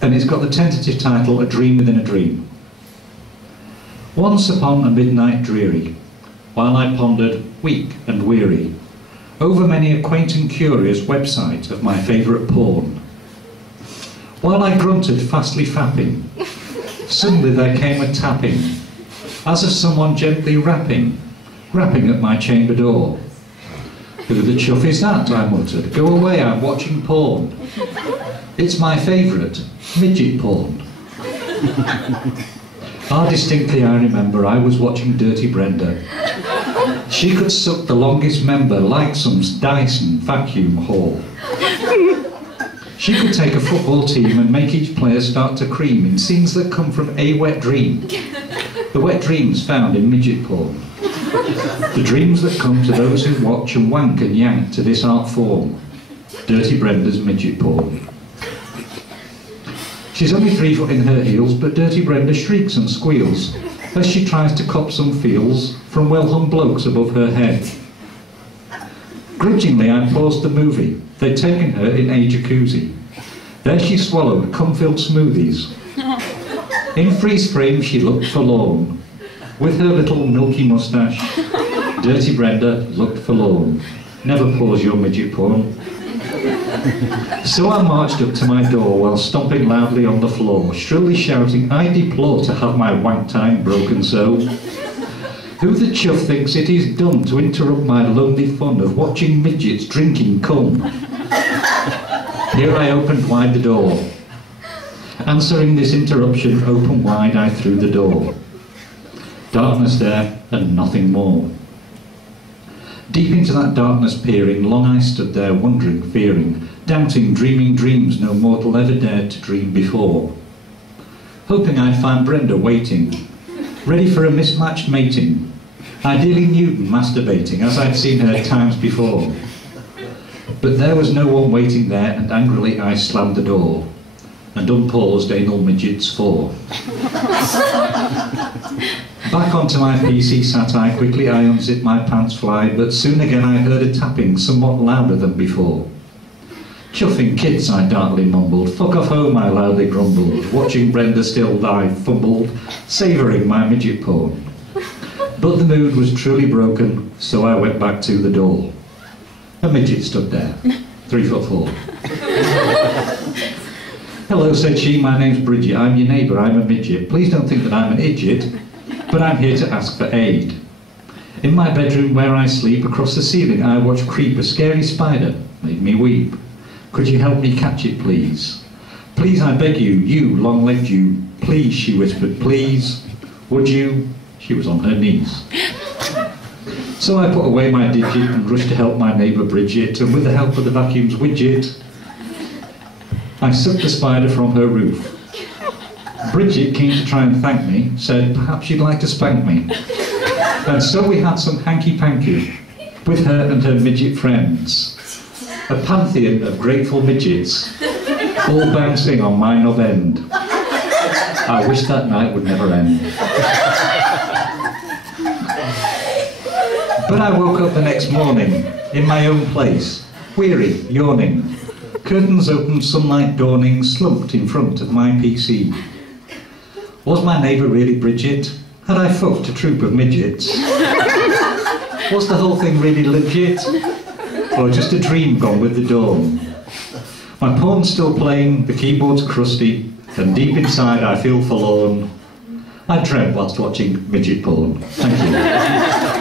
and it's got the tentative title, A Dream Within a Dream. Once upon a midnight dreary, while I pondered, weak and weary, over many a quaint and curious website of my favourite porn, while I grunted, fastly fapping, suddenly there came a tapping, as of someone gently rapping at my chamber door. "Who the chuff is that?" I muttered. "Go away, I'm watching porn. It's my favourite, midget porn." Distinctly I remember I was watching Dirty Brenda. She could suck the longest member like some Dyson vacuum haul. She could take a football team and make each player start to cream in scenes that come from a wet dream. The wet dreams found in midget porn. The dreams that come to those who watch and wank and yank to this art form. Dirty Brenda's midget porn. She's only 3 foot in her heels, but Dirty Brenda shrieks and squeals as she tries to cop some feels from well-hung blokes above her head. Grudgingly I paused the movie. They'd taken her in a jacuzzi. There she swallowed cum-filled smoothies. In freeze frame she looked forlorn. With her little milky moustache, Dirty Brenda looked forlorn. Never pause your midget porn. So I marched up to my door while stomping loudly on the floor, shrilly shouting, "I deplore to have my wank time broken so. Who the chuff thinks it is done to interrupt my lonely fun of watching midgets drinking cum?" Here I opened wide the door. Answering this interruption, open wide I threw the door. Darkness there, and nothing more. Deep into that darkness peering, long I stood there, wondering, fearing, doubting, dreaming dreams no mortal ever dared to dream before. Hoping I'd find Brenda waiting, ready for a mismatched mating, ideally nude and masturbating, as I'd seen her times before. But there was no one waiting there, and angrily I slammed the door, and unpaused anal midgets 4. Back onto my PC sat I, quickly I unzipped my pants fly, but soon again I heard a tapping somewhat louder than before. "Chuffing kids," I darkly mumbled. "Fuck off home," I loudly grumbled, watching Brenda still lie fumbled, savouring my midget porn. But the mood was truly broken, so I went back to the door. A midget stood there, 3'4". "Hello," said she, "my name's Bridget. I'm your neighbour, I'm a midget. Please don't think that I'm an idiot, but I'm here to ask for aid. In my bedroom where I sleep, across the ceiling I watch creep a scary spider, made me weep. Could you help me catch it, please? Please, I beg you, you long-legged you. Please," she whispered, "please. Would you?" She was on her knees. So I put away my digit and rushed to help my neighbour Bridget, and with the help of the vacuum's widget, I sucked the spider from her roof. Bridget, keen to try and thank me, said, "Perhaps you'd like to spank me." And so we had some hanky-panky with her and her midget friends. A pantheon of grateful midgets, all bouncing on my knob end. I wish that night would never end. But I woke up the next morning, in my own place, weary, yawning. Curtains open, sunlight dawning, slumped in front of my PC. Was my neighbour really Bridget? Had I fucked a troop of midgets? Was the whole thing really legit? Or just a dream gone with the dawn? My porn's still playing, the keyboard's crusty, and deep inside I feel forlorn. I dreamt whilst watching midget porn. Thank you.